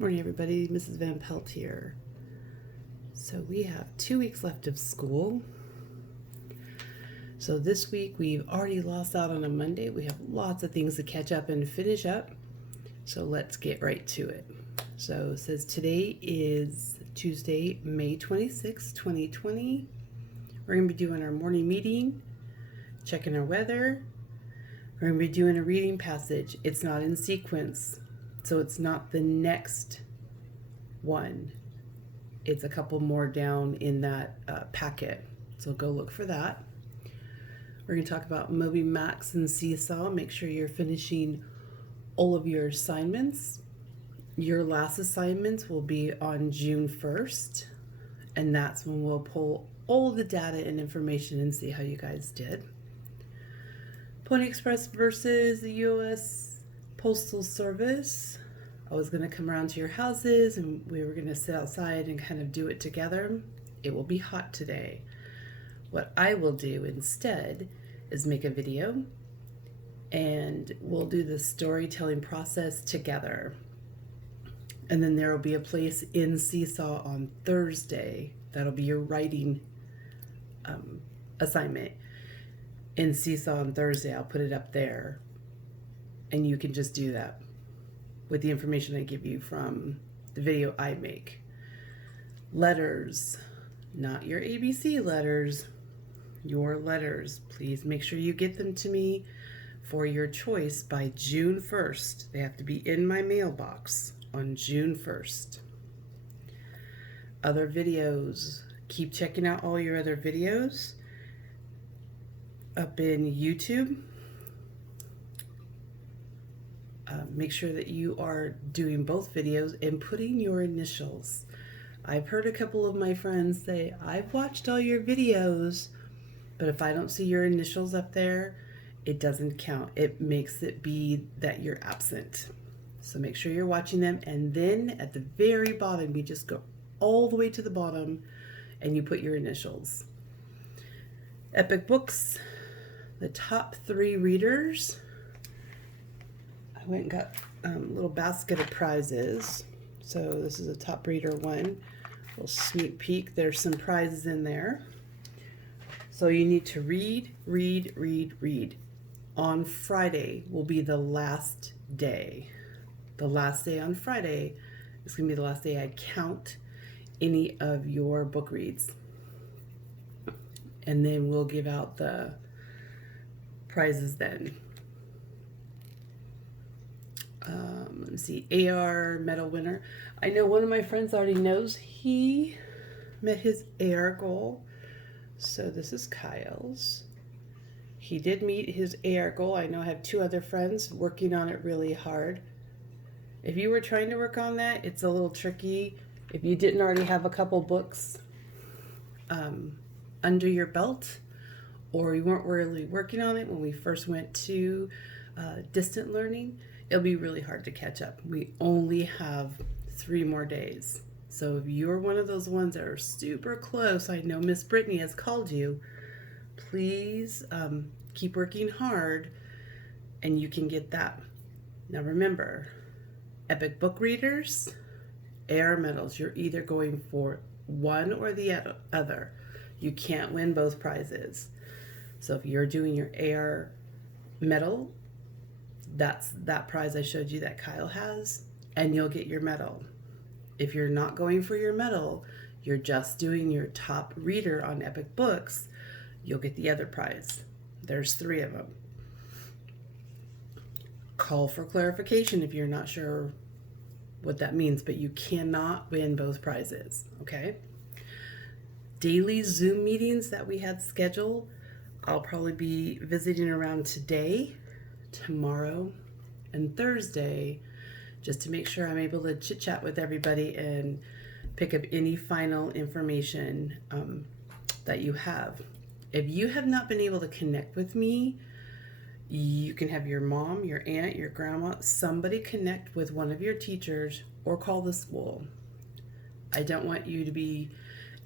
Morning, everybody. Mrs. Van Pelt here. So we have 2 weeks left of school. So this week we've already lost out on a Monday. We have lots of things to catch up and finish up. So let's get right to it. So it says today is Tuesday, May 26, 2020. We're going to be doing our morning meeting, checking our weather. We're going to be doing a reading passage. It's not in sequence, so it's not the next one. It's a couple more down in that packet, so go look for that. We're going to talk about Moby Max and Seesaw. Make sure you're finishing all of your assignments. Your last assignments will be on June 1st, and that's when we'll pull all the data and information and see how you guys did. Pony Express versus the U.S. Postal Service. I was going to come around to your houses and we were going to sit outside and kind of do it together. It will be hot today. What I will do instead is make a video and we'll do the storytelling process together. And then there will be a place in Seesaw on Thursday. That'll be your writing assignment. In Seesaw on Thursday, I'll put it up there and you can just do that with the information I give you from the video I make. Letters, not your ABC letters, your letters. Please make sure you get them to me for your choice by June 1st. They have to be in my mailbox on June 1st. Other videos, keep checking out all your other videos up in YouTube. Make sure that you are doing both videos and putting your initials. I've heard a couple of my friends say, I've watched all your videos, but if I don't see your initials up there, it doesn't count. It makes it be that you're absent. So make sure you're watching them. And then at the very bottom, you just go all the way to the bottom and you put your initials. Epic Books, the top 3 readers. I went and got a little basket of prizes. So this is a top reader one. A little sneak peek. There's some prizes in there. So you need to read. On Friday will be the last day. The last day on Friday is going to be the last day I count any of your book reads. And then we'll give out the prizes then. Let me see, AR medal winner. I know one of my friends already knows he met his AR goal. So this is Kyle's. He did meet his AR goal. I know I have 2 other friends working on it really hard. If you were trying to work on that, it's a little tricky. If you didn't already have a couple books under your belt, or you weren't really working on it when we first went to distant learning, it'll be really hard to catch up. We only have 3 more days. So if you're one of those ones that are super close, I know Miss Brittany has called you, please keep working hard and you can get that. Now remember, Epic Book readers, AR medals, you're either going for one or the other. You can't win both prizes. So if you're doing your AR medal, that's that prize I showed you that Kyle has, and you'll get your medal. If you're not going for your medal, you're just doing your top reader on Epic Books, you'll get the other prize. There's 3 of them. Call for clarification if you're not sure what that means, but you cannot win both prizes, okay? Daily Zoom meetings that we had scheduled, I'll probably be visiting around today, tomorrow, and Thursday, just to make sure I'm able to chit chat with everybody and pick up any final information that you have. If you have not been able to connect with me, you can have your mom, your aunt, your grandma, somebody connect with one of your teachers or call the school. I don't want you to be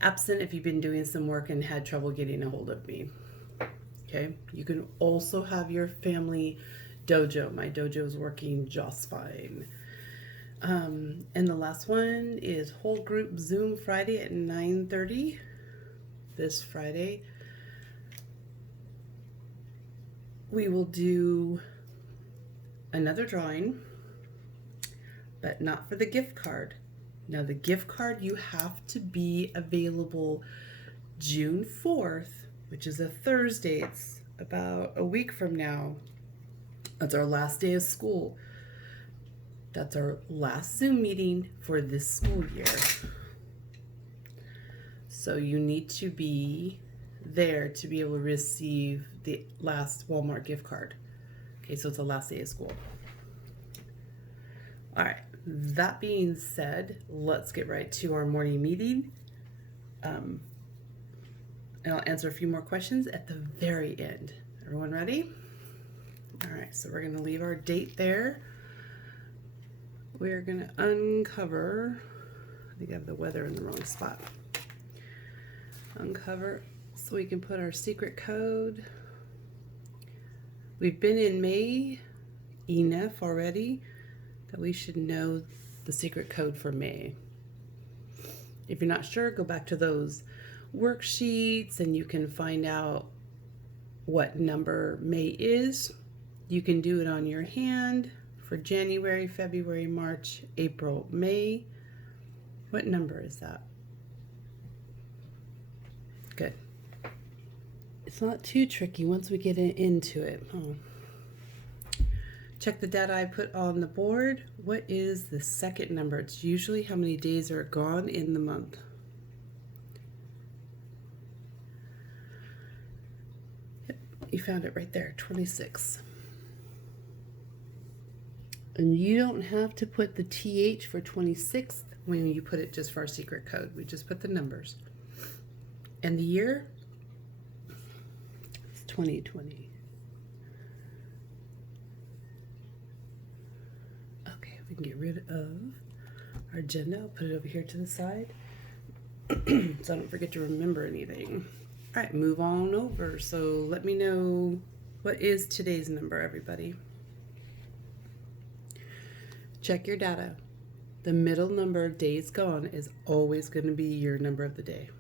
absent if you've been doing some work and had trouble getting a hold of me. Okay, you can also have your family dojo. My dojo is working just fine. And the last one is whole group Zoom Friday at 9:30 this Friday. We will do another drawing, but not for the gift card. Now the gift card, you have to be available June 4th, which is a Thursday. It's about a week from now. That's our last day of school. That's our last Zoom meeting for this school year. So you need to be there to be able to receive the last Walmart gift card. Okay, so it's the last day of school. All right, that being said, let's get right to our morning meeting. And I'll answer a few more questions at the very end. Everyone ready? All right, so we're gonna leave our date there. We're gonna uncover, I think I have the weather in the wrong spot. Uncover so we can put our secret code. We've been in May enough already that we should know the secret code for May. If you're not sure, go back to those worksheets and you can find out what number May is. You can do it on your hand for January, February, March, April, May. What number is that? Good. It's not too tricky once we get into it. Oh. Check the data I put on the board. What is the second number? It's usually how many days are gone in the month. Yep, you found it right there, 26. And you don't have to put the TH for 26th when you put it just for our secret code. We just put the numbers. And the year? It's 2020. Okay, we can get rid of our agenda. I'll put it over here to the side so I don't forget to remember anything. All right, move on over. So let me know, what is today's number, everybody? Check your data. The middle number, days gone, is always going to be your number of the day.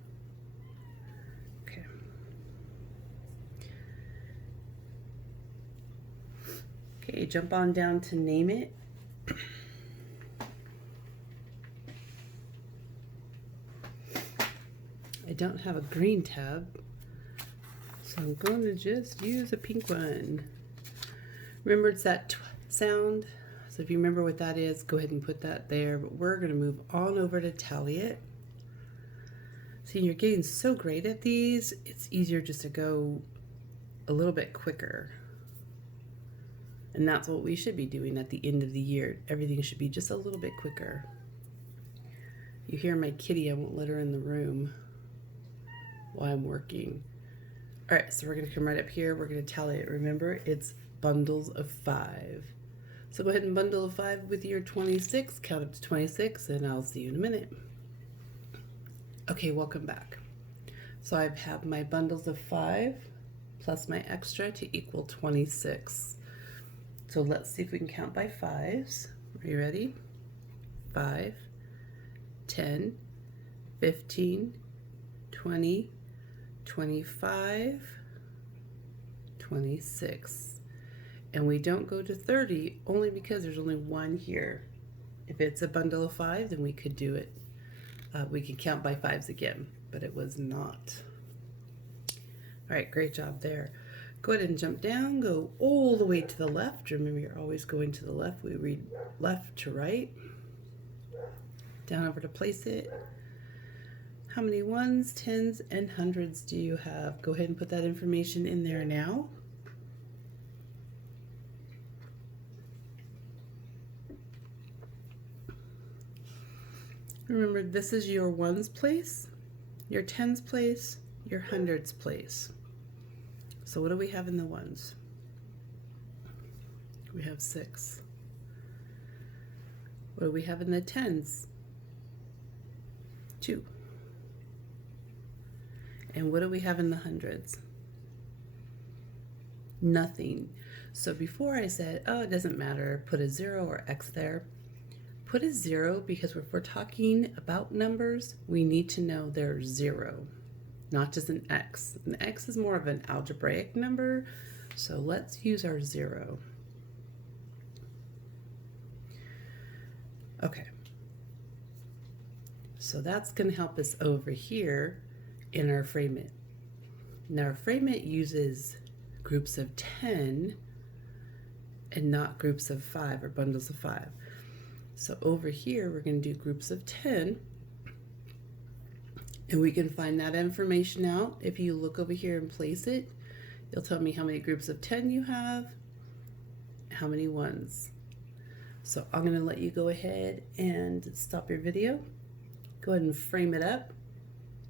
Okay. Okay, jump on down to name it. I don't have a green tab, so I'm going to just use a pink one. Remember, it's that sound. So if you remember what that is, go ahead and put that there. But we're going to move on over to tally it. See, you're getting so great at these, it's easier just to go a little bit quicker. And that's what we should be doing at the end of the year. Everything should be just a little bit quicker. You hear my kitty, I won't let her in the room while I'm working. All right, so we're going to come right up here. We're going to tally it. Remember, it's bundles of 5. So go ahead and bundle of 5 with your 26, count up to 26, and I'll see you in a minute. Okay, welcome back. So I have my bundles of 5 plus my extra to equal 26. So let's see if we can count by 5s. Are you ready? 5, 10, 15, 20, 25, 26. And we don't go to 30 only because there's only one here. If it's a bundle of 5, then we could do it. We can count by 5s again, but it was not. All right, great job there. Go ahead and jump down, go all the way to the left. Remember, you're always going to the left. We read left to right. Down over to place it. How many 1s, 10s, and 100s do you have? Go ahead and put that information in there now. Remember, this is your 1s place, your 10s place, your 100s place. So what do we have in the 1s? We have 6. What do we have in the 10s? 2. And what do we have in the 100s? Nothing. So before I said, oh, it doesn't matter, put a 0 or X there, put a 0 because if we're talking about numbers, we need to know they're 0, not just an X. An X is more of an algebraic number, so let's use our 0. Okay, so that's going to help us over here in our frame it. Now our frame it uses groups of 10 and not groups of 5 or bundles of 5. So over here we're going to do groups of 10, and we can find that information out. If you look over here and place it, you'll tell me how many groups of 10 you have, how many ones. So I'm going to let you go ahead and stop your video. Go ahead and frame it up,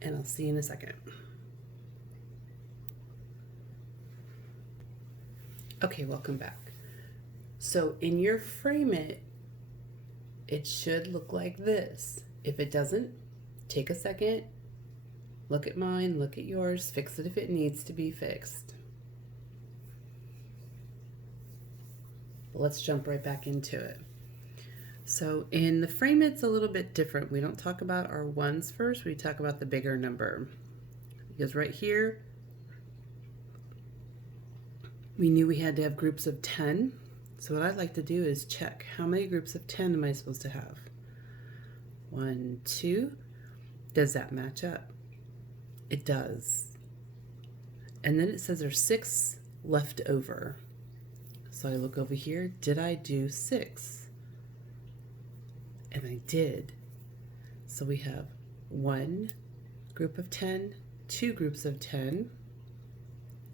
and I'll see you in a second. Okay, welcome back. So in your frame it should look like this. If it doesn't, take a second, look at mine, look at yours, fix it if it needs to be fixed. Let's jump right back into it. So in the frame it's a little bit different. We don't talk about our ones first, we talk about the bigger number. Because right here, we knew we had to have groups of 10. So what I'd like to do is check how many groups of 10 am I supposed to have? 1, 2. Does that match up? It does. And then it says there's 6 left over. So I look over here, did I do 6? And I did. So we have 1 group of 10, 2 groups of 10,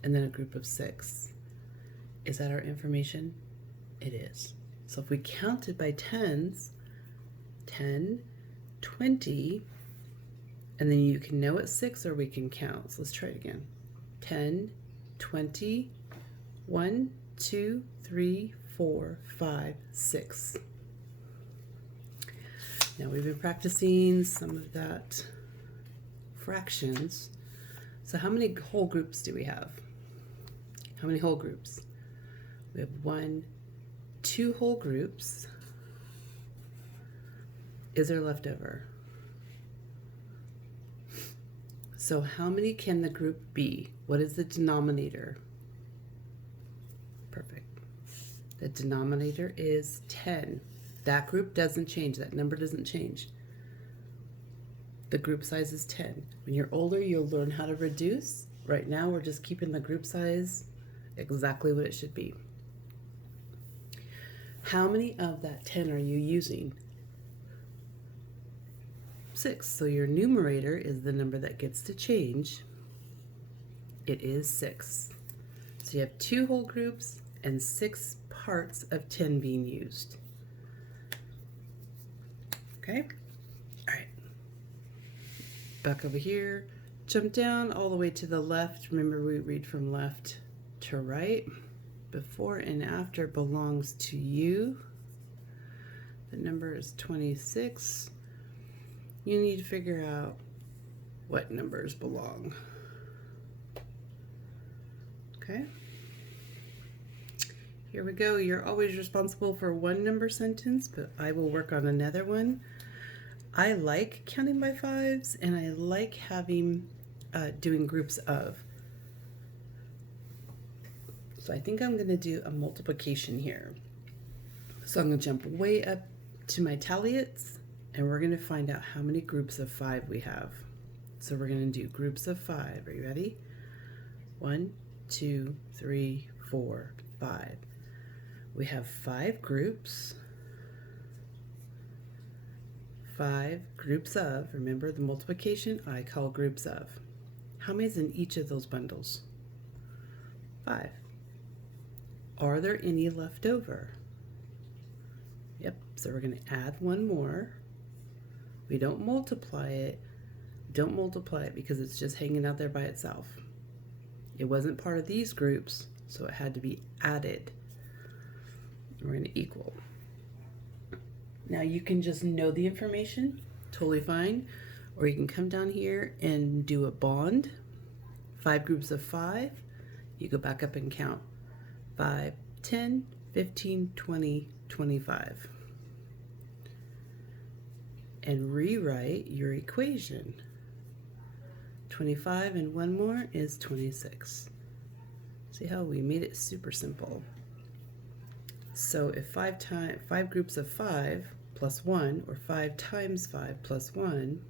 and then a group of 6. Is that our information? It is. So if we counted by tens, 10, 20, and then you can know it's 6 or we can count. So let's try it again. 10, 20, 1, 2, 3, 4, 5, 6. Now we've been practicing some of that fractions. So how many whole groups do we have? How many whole groups? We have 1, 2 whole groups. Is there leftover? So how many can the group be? What is the denominator? Perfect. The denominator is 10. That group doesn't change. That number doesn't change. The group size is 10. When you're older, you'll learn how to reduce. Right now, we're just keeping the group size exactly what it should be. How many of that 10 are you using? 6. So your numerator is the number that gets to change. It is 6. So you have 2 whole groups and 6 parts of 10 being used. Okay? All right. Back over here. Jump down all the way to the left. Remember, we read from left to right. Before and after belongs to you. The number is 26. You need to figure out what numbers belong. Okay? Here we go. You're always responsible for one number sentence, but I will work on another one. I like counting by 5s, and I like having doing groups of. So I think I'm going to do a multiplication here. So I'm going to jump way up to my talliets, and we're going to find out how many groups of 5 we have. So we're going to do groups of 5. Are you ready? 1, 2, 3, 4, 5. We have 5 groups. 5 groups of. Remember the multiplication I call groups of. How many is in each of those bundles? 5. Are there any left over? Yep, so we're going to add one more. We don't multiply it. Don't multiply it because it's just hanging out there by itself. It wasn't part of these groups, so it had to be added. We're going to equal. Now you can just know the information, totally fine, or you can come down here and do a bond. 5 groups of 5. You go back up and count. 5, 10, 15, 20, 25. and rewrite your equation. 25 and one more is 26. See how we made it super simple. So if five groups of 5 plus 1, or 5 times 5 plus 1,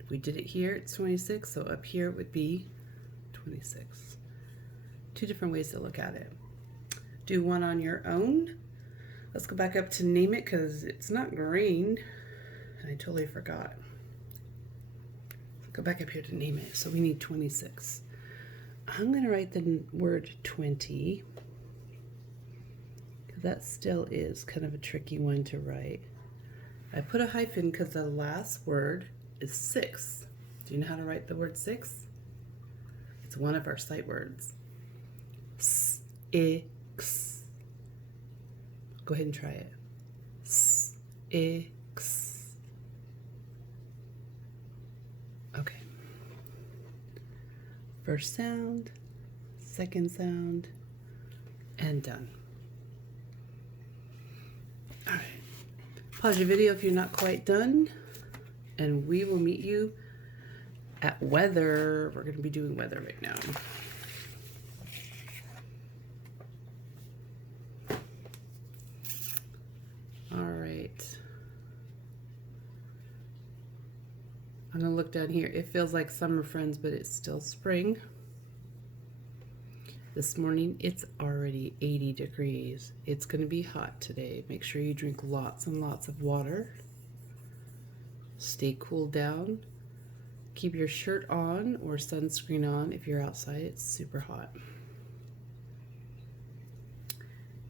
if we did it here, it's 26, so up here it would be 26. Two different ways to look at it. Do one on your own. Let's go back up to name it because it's not green. I totally forgot. Go back up here to name it. So we need 26. I'm going to write the word 20 because that still is kind of a tricky one to write. I put a hyphen because the last word is 6. Do you know how to write the word 6? It's one of our sight words. S-I-X. Go ahead and try it. S-I-X. Okay. First sound, second sound, and done. All right. Pause your video if you're not quite done, and we will meet you at weather. We're going to be doing weather right now. All right. I'm going to look down here. It feels like summer, friends, but it's still spring. This morning, it's already 80 degrees. It's going to be hot today. Make sure you drink lots and lots of water. Stay cooled down. Keep your shirt on or sunscreen on if you're outside. It's super hot.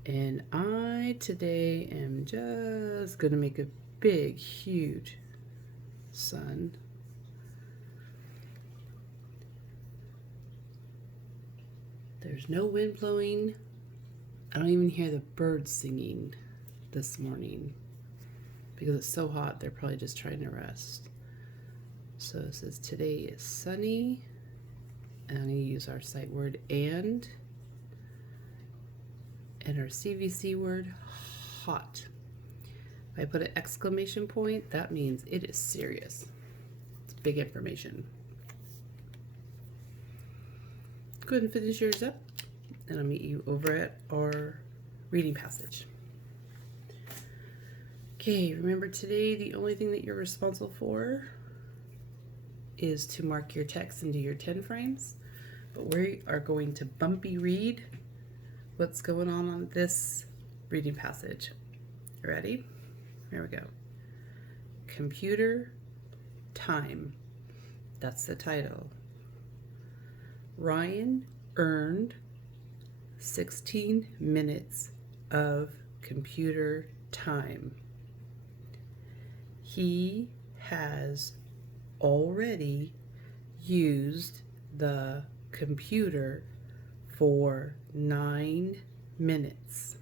And I today am just going to make a big, huge sun. There's no wind blowing. I don't even hear the birds singing this morning because it's so hot. They're probably just trying to rest. So it says today is sunny. And I'm going to use our sight word and our CVC word hot. If I put an exclamation point, that means it is serious. It's big information. Go ahead and finish yours up, and I'll meet you over at our reading passage. Okay, remember today the only thing that you're responsible for is to mark your text into your 10 frames, but we are going to bumpy read what's going on this reading passage. Ready? Here we go. Computer time. That's the title. Ryan earned 16 minutes of computer time. He has already used the computer for 9 minutes.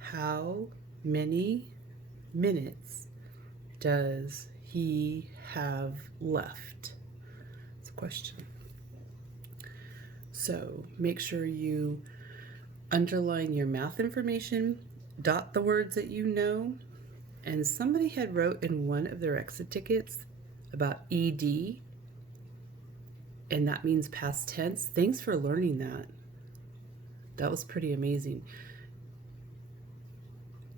How many minutes does he have left? It's a question. So make sure you underline your math information, dot the words that you know, and somebody had wrote in one of their exit tickets about ED, and that means past tense. Thanks for learning that. That was pretty amazing.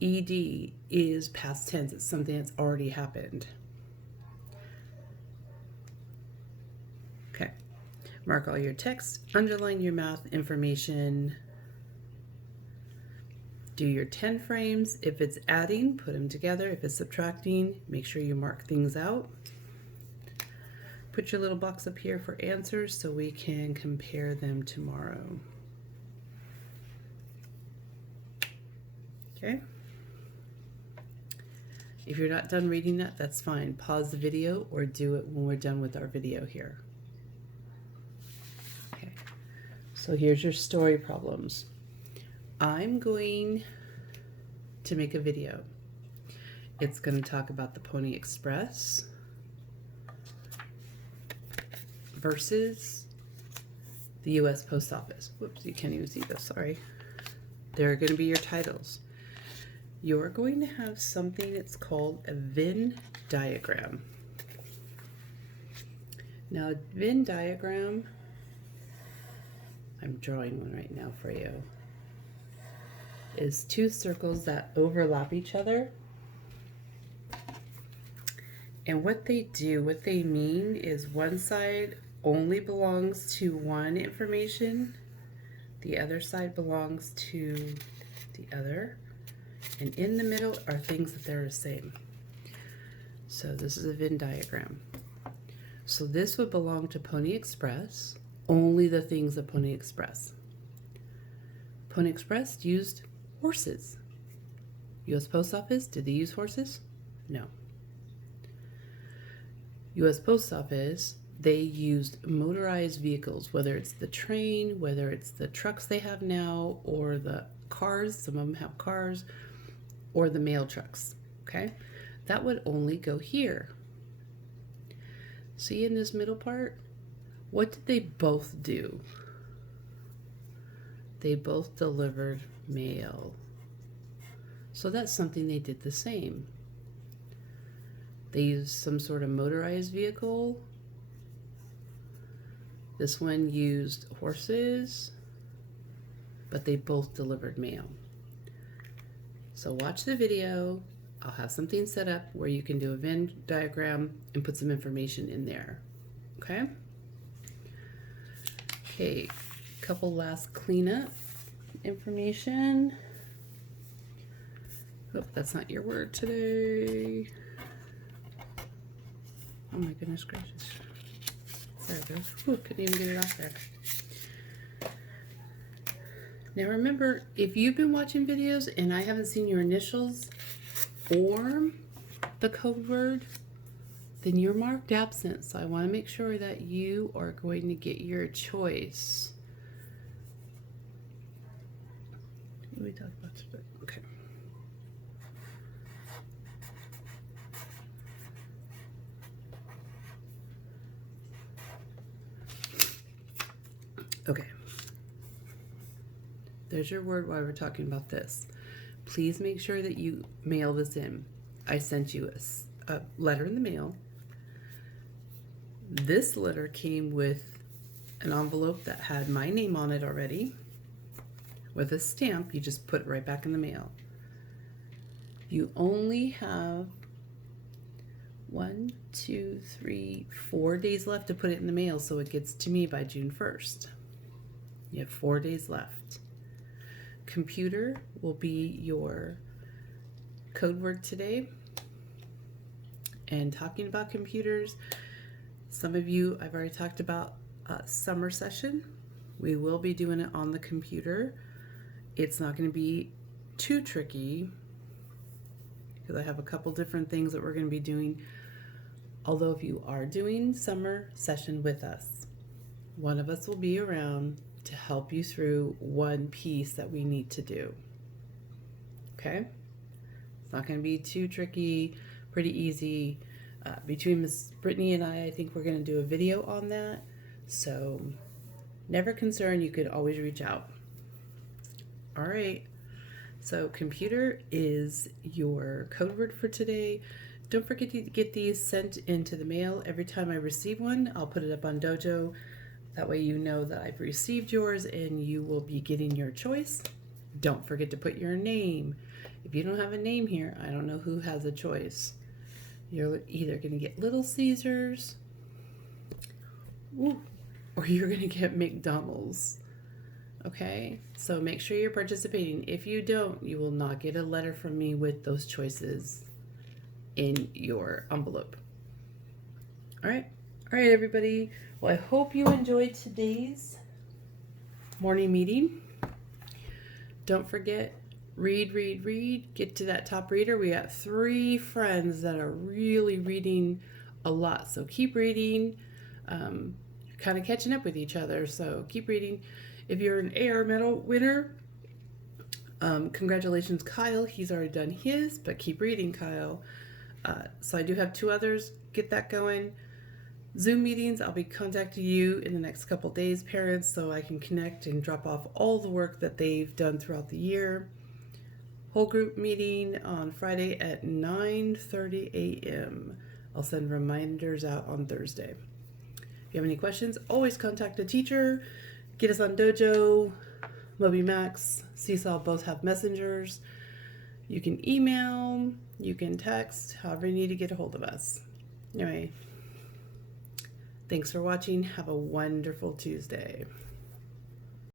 ED is past tense. It's something that's already happened. Okay. Mark all your text, underline your math information, do your 10 frames. If it's adding, put them together. If it's subtracting, make sure you mark things out. Put your little box up here for answers so we can compare them tomorrow. Okay. If you're not done reading that, that's fine. Pause the video or do it when we're done with our video here. Okay. So here's your story problems. I'm going to make a video. It's going to talk about the Pony Express versus the U.S. Post Office. Whoops, you can't even see this, sorry. There are going to be your titles. you're going to have something that's called a Venn diagram. Now, a Venn diagram, I'm drawing one right now for you, is two circles that overlap each other. And what they do, what they mean is one side only belongs to one information, the other side belongs to the other, and in the middle are things that they're the same. So this is a Venn diagram. So this would belong to Pony Express, only the things of Pony Express. Pony Express used horses. U.S. Post Office, did they use horses? No. U.S. Post Office, they used motorized vehicles, whether it's the train, whether it's the trucks they have now, or the cars, some of them have cars, or the mail trucks, okay? That would only go here. See in this middle part? What did they both do? They both delivered mail. So that's something they did the same. They used some sort of motorized vehicle. This one used horses, but they both delivered mail. So watch the video. I'll have something set up where you can do a Venn diagram and put some information in there. Okay? Okay, couple last cleanup information. Oh, that's not your word today. Oh my goodness gracious. There it goes. Ooh, couldn't even get it off there. Now remember, if you've been watching videos and I haven't seen your initials or the code word, then you're marked absent. So I want to make sure that you are going to get your choice. What did we talk about today? Okay. Okay. There's your word while we're talking about this. Please make sure that you mail this in. I sent you a letter in the mail. This letter came with an envelope that had my name on it already. With a stamp, you just put it right back in the mail. You only have 1, 2, 3, 4 days left to put it in the mail so it gets to me by June 1st. You have 4 days left. Computer will be your code word today. And talking about computers, some of you, I've already talked about summer session. We will be doing it on the computer. It's not going to be too tricky because I have a couple different things that we're going to be doing. Although if you are doing summer session with us, one of us will be around to help you through one piece that we need to do. Okay? It's not going to be too tricky, pretty easy. Between Miss Brittany and I think we're going to do a video on that. So never concerned, you could always reach out. All right. So computer is your code word for today. Don't forget to get these sent into the mail. Every time I receive one, I'll put it up on Dojo. That way you know that I've received yours and you will be getting your choice. Don't forget to put your name. If you don't have a name here, I don't know who has a choice. You're either going to get Little Caesars, or you're going to get McDonald's. Okay? So make sure you're participating. If you don't, you will not get a letter from me with those choices in your envelope. All right? All right, everybody. Well, I hope you enjoyed today's morning meeting. Don't forget, read, read, read. Get to that top reader. We got 3 friends that are really reading a lot. So keep reading. Kind of catching up with each other. So keep reading. If you're an AR medal winner, congratulations, Kyle. He's already done his, but keep reading, Kyle. So I do have 2 others. Get that going. Zoom meetings, I'll be contacting you in the next couple days, parents, so I can connect and drop off all the work that they've done throughout the year. whole group meeting on Friday at 9:30 a.m. I'll send reminders out on Thursday. If you have any questions, always contact a teacher. Get us on Dojo, MobyMax, Seesaw both have messengers. You can email, you can text, however you need to get a hold of us. Anyway, thanks for watching. Have a wonderful Tuesday.